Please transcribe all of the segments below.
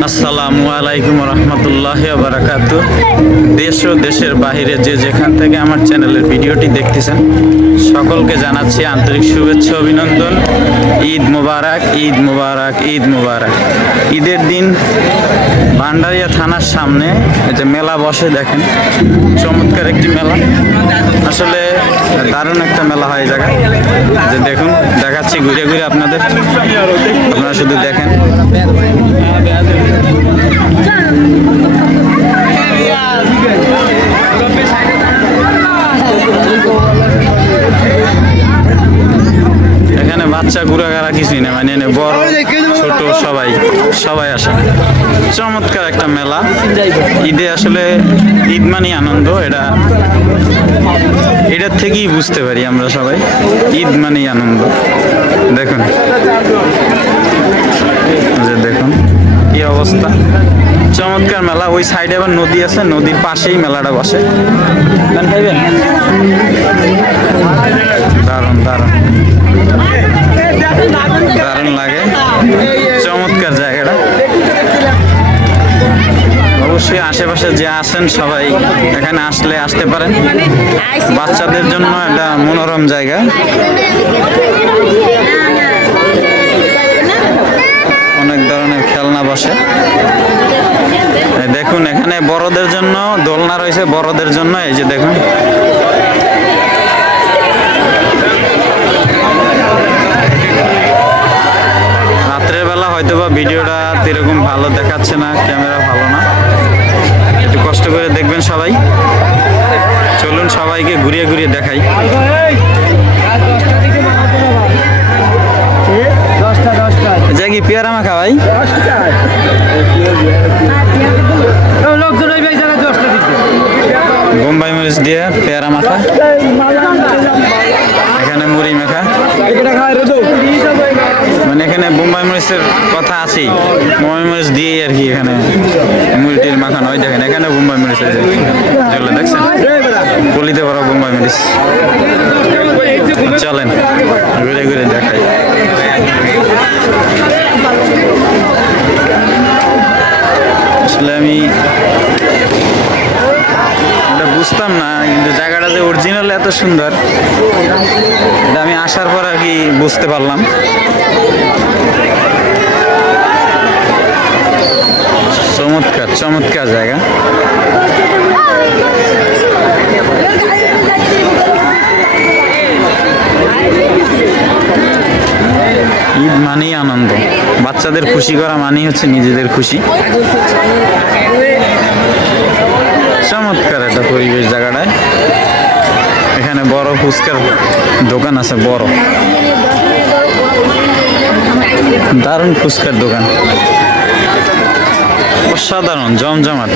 আসসালামু আলাইকুম রহমতুল্লাহি ওয়া বারাকাতুহু। দেশ ও দেশের বাহিরে যে যেখান থেকে আমার চ্যানেলের ভিডিওটি দেখতেছেন সকলকে জানাচ্ছি আন্তরিক শুভেচ্ছা অভিনন্দন। ঈদ মুবারক, ঈদ মুবারক, ঈদ মুবারক। ঈদের দিন ভান্ডারিয়া থানার সামনে এই যে মেলা বসে, দেখেন চমৎকার একটি মেলা, আসলে দারুণ একটা মেলা হয় জায়গায়। যে দেখুন, দেখাচ্ছি ঘুরে ঘুরে আপনাদের, আপনারা শুধু দেখেন। এখানে বাচ্চা ঘুরাঘারা কিছুই না, মানে বড় ছোট সবাই আসে। চমৎকার একটা মেলা। ঈদে আসলে ঈদ মানে আনন্দ, এটার থেকেই বুঝতে পারি আমরা সবাই, ঈদ মানেই আনন্দ। দেখুন দেখুন কি অবস্থা, চমৎকার মেলা। ওই সাইডে আবার নদী আছে, নদীর পাশেই মেলাটা বসে। গান খাইবেন? দারুণ দারুণ দারুণ লাগে, চমৎকার জায়গাটা। অবশ্যই আশেপাশে যে আসেন সবাই এখানে আসতে পারেন। বাচ্চাদের জন্য একটা মনোরম জায়গা। অনেক ধরনের খেলনা বসে। দেখুন এখানে বড়দের জন্য দোলনা রয়েছে, বড়দের জন্য। এই যে দেখুন, রাত্রের বেলা হয়তোবা ভিডিওটা এরকম ভালো দেখাচ্ছে না, ক্যামেরা ভালো না, একটু কষ্ট করে দেখবেন সবাই। চলুন সবাইকে ঘুরিয়ে ঘুরিয়ে দেখাই। যা কি পেয়ারা মাখা ভাই? বোম্বাই মরিচ দিয়ে পেয়ারা মাখা, এখানে মুড়ি মাখা। মানে এখানে বোম্বাই মরিচের কথা আছেই, বোম্বাই মরিচ দিয়েই আর কি এখানে মুড়িটির মাখানো হয়। দেখেন এখানে বোম্বাই মরিচ যেগুলো দেখছেন, বলিতে পারো বোম্বাই মরিচ। চলেন ঘুরে ঘুরে দেখাই। আসলে আমি এটা বুঝতাম না, কিন্তু জায়গাটা যে অরিজিনাল এত সুন্দর এটা আমি আসার পর আর কি বুঝতে পারলাম। চমৎকার চমৎকার জায়গা। ঈদ মানেই আনন্দ, বাচ্চাদের খুশি করা মানেই হচ্ছে নিজেদের খুশি। চমৎকার একটা পরিবেশ জায়গাটায়। এখানে বড় ফুচকার দোকান আছে, বড় দারুণ ফুচকার দোকান, অসাধারণ জমজমাট।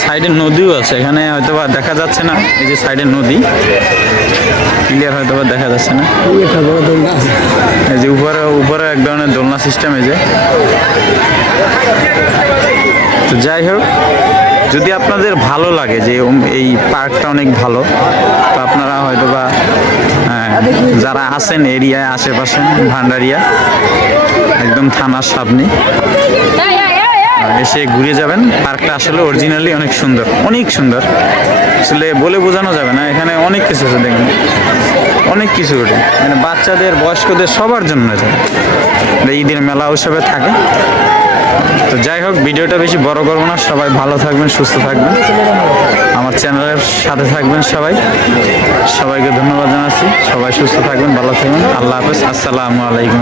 সাইডে নদীও আছে, এখানে হয়তোবা দেখা যাচ্ছে না। এই যে সাইডে নদী ক্লিয়ার হয়তোবা দেখা যাচ্ছে না। এই যে উপরে এক ধরনের দোলনা সিস্টেম। এই যে তো যাই হোক, যদি আপনাদের ভালো লাগে যে এই পার্কটা অনেক ভালো, তো আপনারা হয়তোবা যারা আছেন এরিয়ায় আশেপাশে ভান্ডারিয়া একদম থানার সামনে এসে ঘুরে যাবেন। পার্কটা আসলে অরিজিনালি অনেক সুন্দর, অনেক সুন্দর। আসলে বলে বোঝানো যাবে না, এখানে অনেক কিছু আছে। দেখুন অনেক কিছু ওঠে, মানে বাচ্চাদের বয়স্কদের সবার জন্য এটা ঈদের মেলা ওইসবে থাকে। তো যাই হোক, ভিডিওটা বেশি বড় করবো না। সবাই ভালো থাকবেন, সুস্থ থাকবেন, আমার চ্যানেলের সাথে থাকবেন। সবাইকে ধন্যবাদ জানাচ্ছি। সবাই সুস্থ থাকবেন, ভালো থাকবেন। আল্লাহ হাফেজ, আসসালামু আলাইকুম।